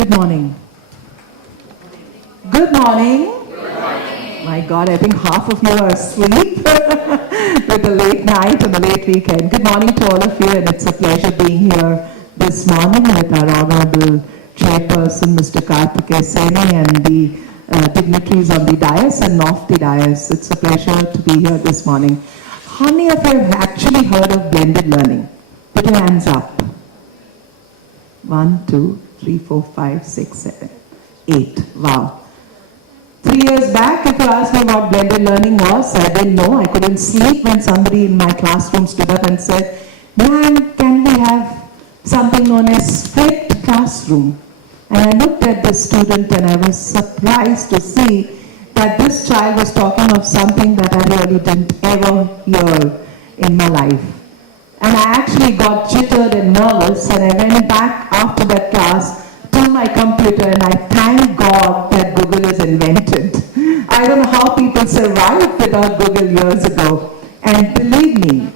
Good morning. Good morning. Good morning. My God, I think half of you are asleep with the late night and the late weekend. Good morning to all of you, and it's a pleasure being here this morning with our Honorable Chairperson, Mr. Karthikeya Seni, and the dignitaries on the dais and off the dais. It's a pleasure to be here this morning. How many of you have actually heard of blended learning? Put your hands up. 1, 2, 3, 4, 5, 6, 7, 8. Wow. 3 years back, if you asked me what blended learning was, I didn't know. I couldn't sleep when somebody in my classroom stood up and said, "Ma'am, can we have something known as flipped classroom?" And I looked at the student and I was surprised to see that this child was talking of something that I really didn't ever hear in my life. And I actually got jittered and nervous, and I went back after that class to my computer, and I thank God that Google is invented. I don't know how people survived without Google years ago. And believe me,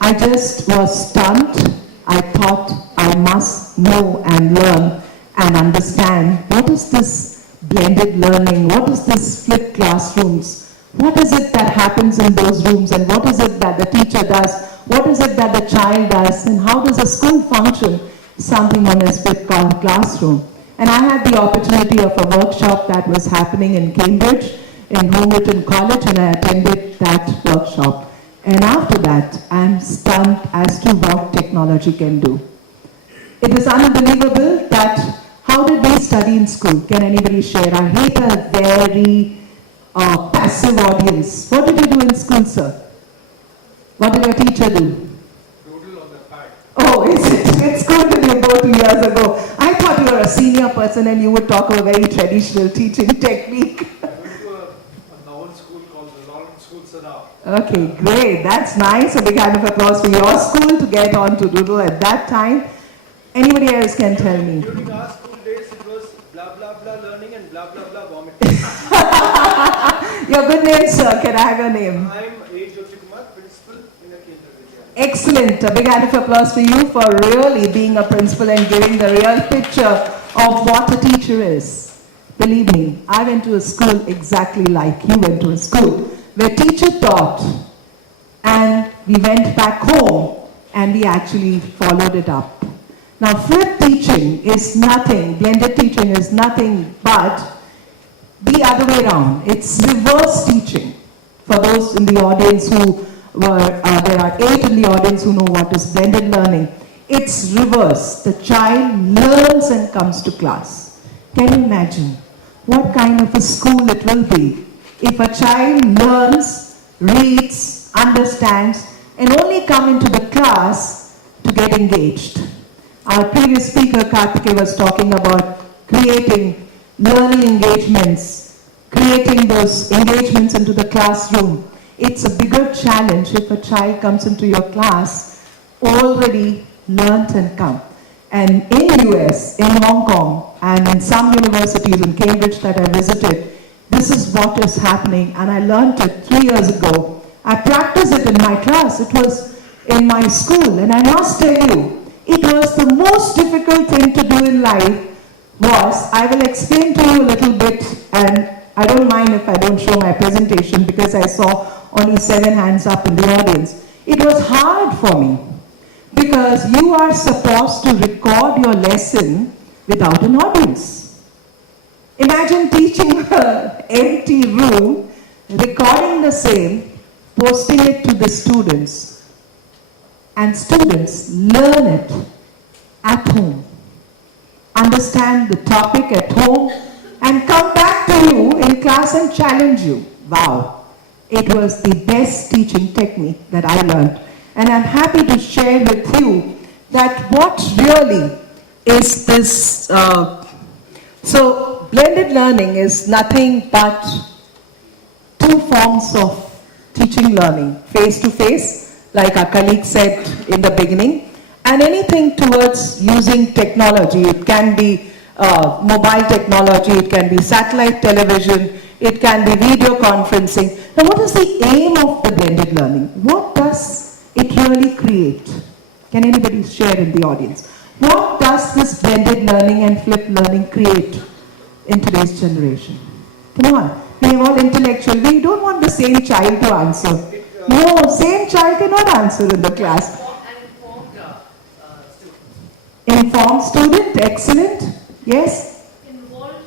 I just was stunned. I thought I must know and learn and understand what is this blended learning, what is this flipped classrooms, what is it that happens in those rooms, and what is it that the teacher does, what is it that the child does, and how does a school function, something known as flipped classroom. And I had the opportunity of a workshop that was happening in Cambridge, in Homerton College, and I attended that workshop. And after that, I'm stunned as to what technology can do. It is unbelievable that, how did we study in school? Can anybody share? I hate a very passive audience. What did you do in school, sir? What did your teacher do? Doodle on the pad. Oh, is it? It's good that you go 2 years ago. I thought you were a senior person and you would talk of a very traditional teaching technique. I went to a novel school called the Lawrence School Sada. Okay, great. That's nice. A big hand of applause for your school to get on to doodle at that time. Anybody else can tell me? During our school days, it was blah blah blah learning and blah blah blah vomiting. Your good name, sir. Can I have your name? I'm A. Jyotikumar, principal in a Kendra Vidyalaya. Excellent. A big hand of applause for you for really being a principal and giving the real picture of what a teacher is. Believe me, I went to a school exactly like you went to a school, where teacher taught and we went back home and we actually followed it up. Now, flipped teaching is nothing, blended teaching is nothing but the other way around. It's reverse teaching. For those in the audience who there are 8 in the audience who know what is blended learning. It's reverse. The child learns and comes to class. Can you imagine what kind of a school it will be if a child learns, reads, understands, and only come into the class to get engaged? Our previous speaker, Karthikeya, was talking about creating learning engagements, creating those engagements into the classroom. It's a bigger challenge if a child comes into your class already learnt and come. And in US, in Hong Kong, and in some universities in Cambridge that I visited, this is what is happening, and I learned it 3 years ago. I practiced it in my class. It was in my school, and I must tell you, it was the most difficult thing to do in life. I will explain to you a little bit, and I don't mind if I don't show my presentation because I saw only 7 hands up in the audience. It was hard for me because you are supposed to record your lesson without an audience. Imagine teaching an empty room, recording the same, posting it to the students, and students learn it at home, understand the topic at home, and come back to you in class and challenge you. Wow. It was the best teaching technique that I learned. And I'm happy to share with you that what really is this. So blended learning is nothing but 2 forms of teaching learning. Face-to-face, like our colleague said in the beginning, and anything towards using technology. It can be mobile technology, it can be satellite television, it can be video conferencing. Now, what is the aim of the blended learning? What does it really create? Can anybody share in the audience? What does this blended learning and flipped learning create in today's generation? Come on, we are all intellectual. We don't want the same child to answer. No, same child cannot answer in the class. An informed student. Informed student, excellent. Yes? Involved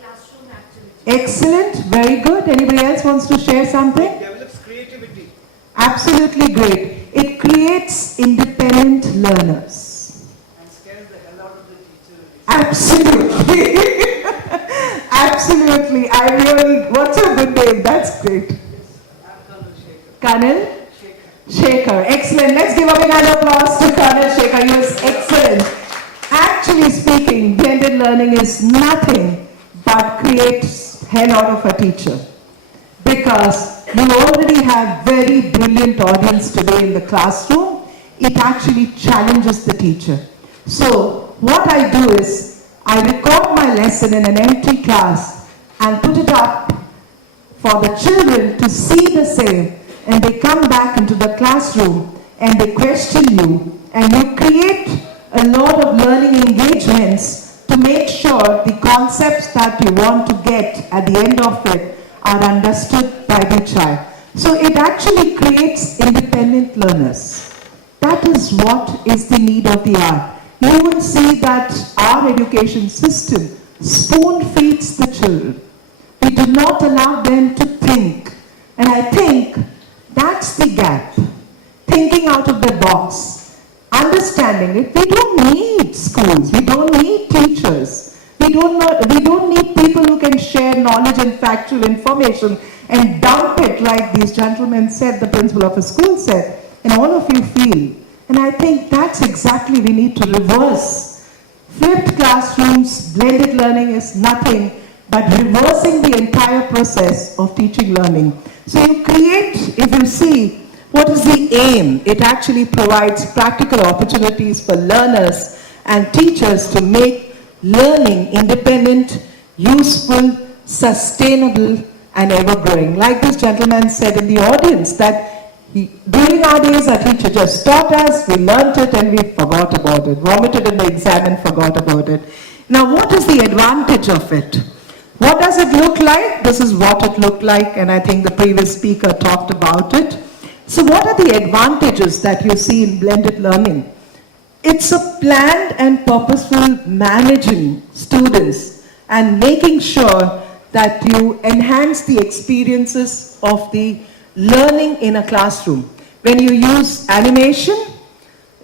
classroom activity. Excellent, very good. Anybody else wants to share something? It develops creativity. Absolutely great. It creates independent learners. And scares the hell out of the teacher. Absolutely. Absolutely. What's your good name? That's great. Colonel Shekhar. Excellent. Let's give a big round of applause to Colonel Shekhar. He was excellent. Actually speaking, blended learning is nothing but creates hell out of a teacher. Because you already have very brilliant audience today in the classroom, it actually challenges the teacher. So what I do is, I record my lesson in an empty class and put it up for the children to see the same, and they come back into the classroom and they question you, and you create a lot of learning engagements to make sure the concepts that you want to get at the end of it are understood by the child. So it actually creates independent learners. That is what is the need of the hour. You will see that our education system spoon feeds the children. We do not allow them to think. And I think that's the gap. Thinking out of the box. Understanding it. We don't need schools. We don't need teachers. We don't need people who can share knowledge and factual information and dump it like these gentlemen said, the principal of a school said, and all of you feel. And I think that's exactly we need to reverse. Flipped classrooms, blended learning is nothing but reversing the entire process of teaching learning. So you create, if you see, what is the aim? It actually provides practical opportunities for learners and teachers to make learning independent, useful, sustainable, and ever-growing. Like this gentleman said in the audience, that during our days, our teacher just taught us, we learnt it and we forgot about it, vomited in the exam and forgot about it. Now, what is the advantage of it? What does it look like? This is what it looked like, and I think the previous speaker talked about it. So what are the advantages that you see in blended learning? It's a planned and purposeful managing students and making sure that you enhance the experiences of the learning in a classroom. When you use animation,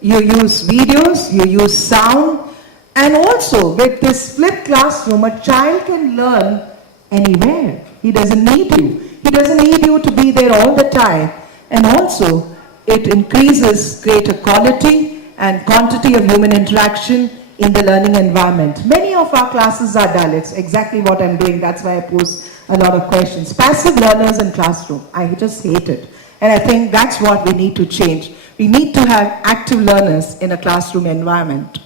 you use videos, you use sound, and also with this flipped classroom, a child can learn anywhere. He doesn't need you. He doesn't need you to be there all the time. And also, it increases greater quality and quantity of human interaction in the learning environment. Many of our classes are dull. It's exactly what I'm doing. That's why I pose a lot of questions. Passive learners in classroom. I just hate it. And I think that's what we need to change. We need to have active learners in a classroom environment.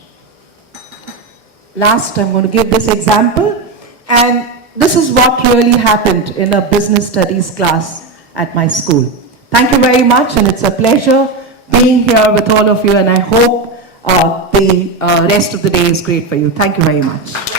Last, I'm going to give this example. And this is what really happened in a business studies class at my school. Thank you very much, and it's a pleasure being here with all of you, and I hope the rest of the day is great for you. Thank you very much.